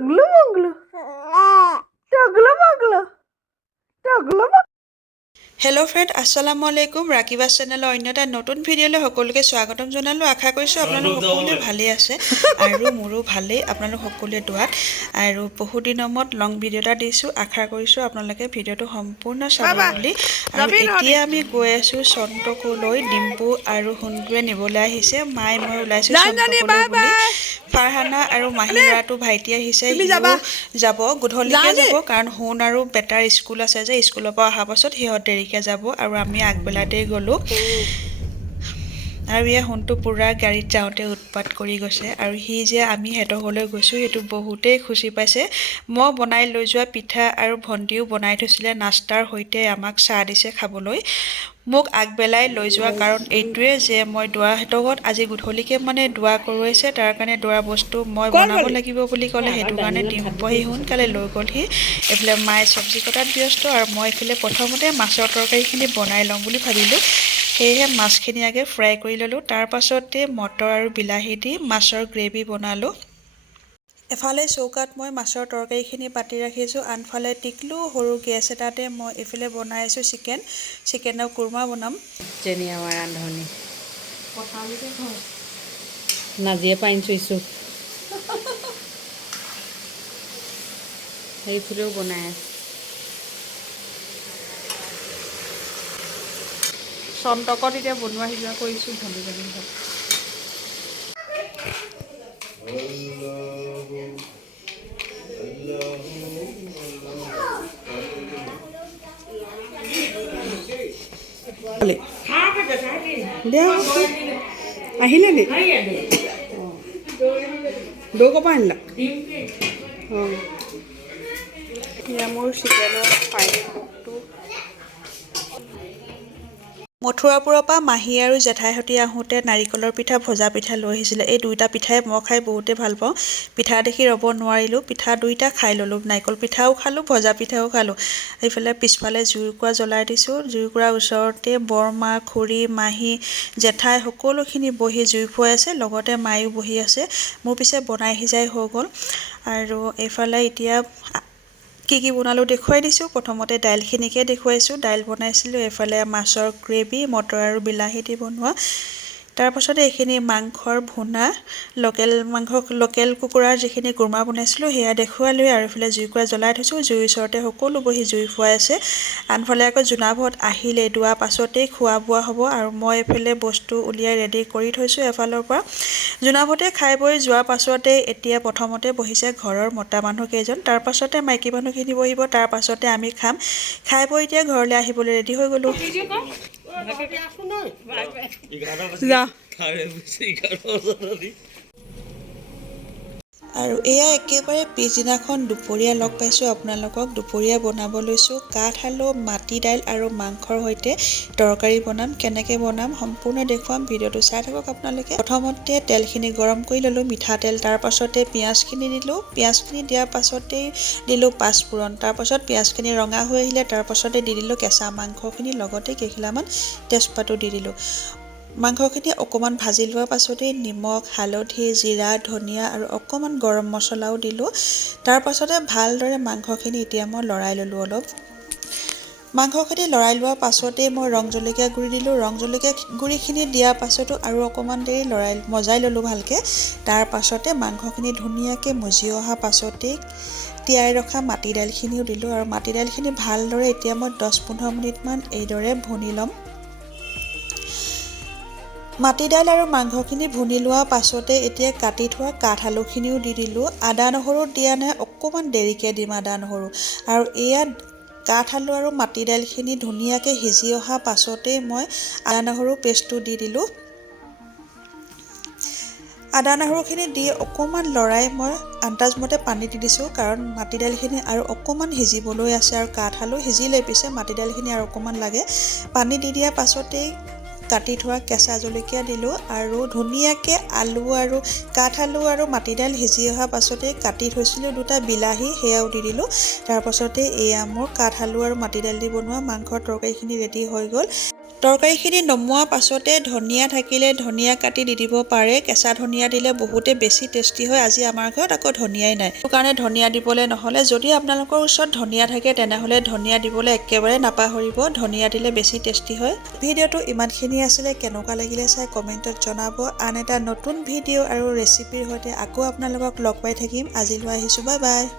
Toglo moglo. Toglo moglo. Toglo moglo. Hello' friend আসসালামু আলাইকুম ৰাকিবাস চেনেলৰ অন্য এটা নতুন ভিডিঅ'লৈ সকলোকে স্বাগতম জনালোঁ আশা কৰিছোঁ আপোনালোক সকলোৱে ভালেই আছে আৰু মোৰো ভালেই আপোনালোক সকলোৱে দোৱাত আৰু বহুত দিনৰ মূৰত লং ভিডিঅ' এটা দিছোঁ আশা কৰিছোঁ আপোনালোকে ভিডিঅ'টো সম্পূৰ্ণ চাব বুলি আৰু এতিয়া আমি গৈ আছোঁ চন্তকলৈ ডিম্পু আৰু সোনটোৱে নিবলৈ আহিছে মায়ে মই ওলাইছোঁ চন্তকলৈ বুলি ফাৰহানা আৰু মাহী ল'ৰাটো ভাইটি আহিছে সিও যাব গধূলিকৈ যাব কাৰণ সোণ আৰু বেটাৰ স্কুল আছে যে স্কুলৰ পৰা অহা পাছত সিহঁত দেৰিকৈ যাব আৰু আমি আগবেলাতেই গ'লোঁ আৰু এই সোণটো পূৰা গাড়ীত যাওঁতে উৎপাত কৰি গৈছে আৰু সি যে আমি সিহঁতৰ ঘৰলৈ গৈছোঁ সেইটো বহুতেই খুচি পাইছে মই বনাই লৈ যোৱা পিঠা আৰু ভণ্টিও বনাই থৈছিলে নাস্তাৰ সৈতে আমাক চাহ দিছে খাবলৈ মোক আগবেলাই লৈ যোৱা কাৰণ এইটোৱে যে মই সিহঁতৰ ঘৰত আজি গধূলিকৈ মানে দোৱা কৰোৱাইছে তাৰ কাৰণে দোৱাৰ বস্তু মই বনাব লাগিব বুলি ক'লে সেইটো কাৰণে ডিম্পুৱে সোনকালে লৈ গ'লহি এইফালে মায়ে চব্জি কটাত ব্যস্ত আৰু মই এইফালে প্ৰথমতে মাছৰ তৰকাৰীখিনি বনাই লওঁ বুলি ভাবিলোঁ সেয়েহে মাছখিনি আগে ফ্ৰাই কৰি ল'লোঁ তাৰ পাছতে মটৰ আৰু বিলাহী দি মাছৰ গ্ৰেভি বনালোঁ এফালে চৌকাত মই মাছৰ তৰকাৰীখিনি পাতি ৰাখিছোঁ আনফালে টিকলু সৰু গেছ এটাতে মই এইফালে বনাই আছোঁ চিকেনৰ কুৰ্মা বনাম যেনি আমাৰ ৰান্ধনি নাজিয়ে পাইন চুইছোঁ সেইফালেও বনাই আছে চন্তকত এতিয়া বনোৱা সিজোৱা কৰিছোঁ ভলি ভলি আহিলে নি দৈ ক'ৰ পৰা আনিলা অঁ এয়া মোৰ চিকেনৰ ফাইনেল লুকটো মথুৰাপুৰৰ পৰা মাহী আৰু জেঠাইহঁতি আহোঁতে নাৰিকলৰ পিঠা ভজা পিঠা লৈ আহিছিলে এই দুইটা পিঠাই মই খাই বহুতেই ভাল পাওঁ পিঠা দেখি ৰ'ব নোৱাৰিলোঁ পিঠা দুইটা খাই ল'লোঁ নাৰিকল পিঠাও খালোঁ ভজা পিঠাও খালোঁ এইফালে পিছফালে জুইকুৰা জ্বলাই দিছোঁ জুইকুৰাৰ ওচৰতে বৰমা খুৰী মাহী জেঠাই সকলোখিনি বহি জুই ফুৱাই আছে লগতে মায়ো বহি আছে মোৰ পিছে বনাই সিজাই হৈ গ'ল আৰু এইফালে এতিয়া কি বনালোঁ দেখুৱাই দিছোঁ প্ৰথমতে দাইলখিনিকে দেখুৱাইছোঁ দাইল বনাইছিলোঁ এইফালে মাছৰ গ্ৰেভি মটৰ আৰু বিলাহী দি বনোৱা তাৰপাছতে এইখিনি মাংসৰ ভুনা লোকেল কুকুৰাৰ যিখিনি কুৰ্মা বনাইছিলোঁ সেয়া দেখুৱালোঁ আৰু এইফালে জুইকুৰা জ্বলাই থৈছোঁ জুইৰ ওচৰতে সকলো বহি জুই ফুৱাই আছে আনফালে আকৌ জোনাবত আহিলে দুৱাৰ পাছতেই খোৱা বোৱা হ'ব আৰু মই এইফালে বস্তু উলিয়াই ৰেডি কৰি থৈছোঁ এফালৰ পৰা জোনাবতে খাই বৈ যোৱাৰ পাছতে এতিয়া প্ৰথমতে বহিছে ঘৰৰ মতা মানুহ কেইজন তাৰ পাছতে মাইকী মানুহখিনি বহিব তাৰ পাছতে আমি খাম খাই বৈ এতিয়া ঘৰলৈ আহিবলৈ ৰেডি হৈ গ'লোঁ আৰু এয়া একেবাৰে পিছদিনাখন দুপৰীয়া লগ পাইছোঁ আপোনালোকক দুপৰীয়া বনাব লৈছোঁ কাঠআলু মাটি দাইল আৰু মাংসৰ সৈতে তৰকাৰী বনাম কেনেকৈ বনাম সম্পূৰ্ণ দেখুৱাম ভিডিঅ'টো চাই থাকক আপোনালোকে প্ৰথমতে তেলখিনি গৰম কৰি ল'লোঁ মিঠাতেল তাৰ পাছতে পিঁয়াজখিনি দিলোঁ পিঁয়াজখিনি দিয়াৰ পাছতেই দিলোঁ পাঁচফোৰণ তাৰপাছত পিঁয়াজখিনি ৰঙা হৈ আহিলে তাৰ পাছতে দি দিলোঁ কেঁচা মাংসখিনি লগতে কেইখিলামান তেজপাতো দি দিলোঁ মাংসখিনি অকণমান ভাজি লোৱাৰ পাছতেই নিমখ হালধি জিৰা ধনিয়া আৰু অকণমান গৰম মছলাও দিলোঁ তাৰ পাছতে ভালদৰে মাংসখিনি এতিয়া মই লৰাই ল'লোঁ অলপ মাংসখিনি লৰাই লোৱাৰ পাছতেই মই ৰং জলকীয়া গুড়ি দিলোঁ ৰং জলকীয়া গুড়িখিনি দিয়াৰ পাছতো আৰু অকণমান দেৰি মজাই ল'লোঁ ভালকৈ তাৰ পাছতে মাংসখিনি ধুনীয়াকৈ মজি অহা পাছতেই তিয়াই ৰখা মাটি দাইলখিনিও দিলোঁ আৰু মাটি দাইলখিনি ভালদৰে এতিয়া মই 10-15 মিনিটমান এইদৰে ভুনি ল'ম মাটি দাইল আৰু মাংসখিনি ভুনি লোৱাৰ পাছতে এতিয়া কাটি থোৱা কাঠআলুখিনিও দি দিলোঁ আদা নহৰু দিয়া নাই অকণমান দেৰিকৈ দিম আদা নহৰু আৰু এয়া কাঠআলু আৰু মাটি দাইলখিনি ধুনীয়াকৈ সিজি অহা পাছতেই মই আদা নহৰু পেষ্টটো দি দিলোঁ আদা নহৰুখিনি দি অকণমান লৰাই মই আন্দাজমতে পানী দি দিছোঁ কাৰণ মাটি দাইলখিনি আৰু অকণমান সিজিবলৈ আছে আৰু কাঠআলু সিজিলে পিছে মাটি দাইলখিনি আৰু অকণমান লাগে পানী দি দিয়াৰ পাছতেই কাটি থোৱা কেঁচা জলকীয়া দিলোঁ আৰু ধুনীয়াকৈ আলু আৰু কাঠআলু আৰু মাটি দাইল সিজি অহাৰ পাছতে কাটি থৈছিলোঁ দুটা বিলাহী সেয়াও দি দিলোঁ তাৰপাছতে এয়া মোৰ কাঠআলু আৰু মাটি দাইল দি বনোৱা মাংসৰ তৰকাৰীখিনি ৰেডি হৈ গ'ল তৰকাৰীখিনি নমোৱাৰ পাছতে ধনিয়া থাকিলে ধনিয়া কাটি দি দিব পাৰে। কেঁচা ধনিয়া দিলে বহুতে বেছি টেষ্টি হয়। আজি আমাৰ ঘৰত আকৌ ধনিয়াই নাই, সেইটো কাৰণে ধনিয়া দিবলৈ নহ'লে। যদি আপোনালোকৰ ওচৰত ধনিয়া থাকে তেনেহ'লে ধনিয়া দিবলৈ একেবাৰে নাপাহৰিব, ধনিয়া দিলে বেছি টেষ্টি হয়। ভিডিঅ'টো ইমানখিনি আছিলে, কেনেকুৱা লাগিলে চাই কমেণ্টত জনাব। আন এটা নতুন ভিডিঅ' আৰু ৰেচিপিৰ সৈতে আকৌ আপোনালোকক লগ পাই থাকিম। আজিলৈ আহিছোঁ, বাই বাই।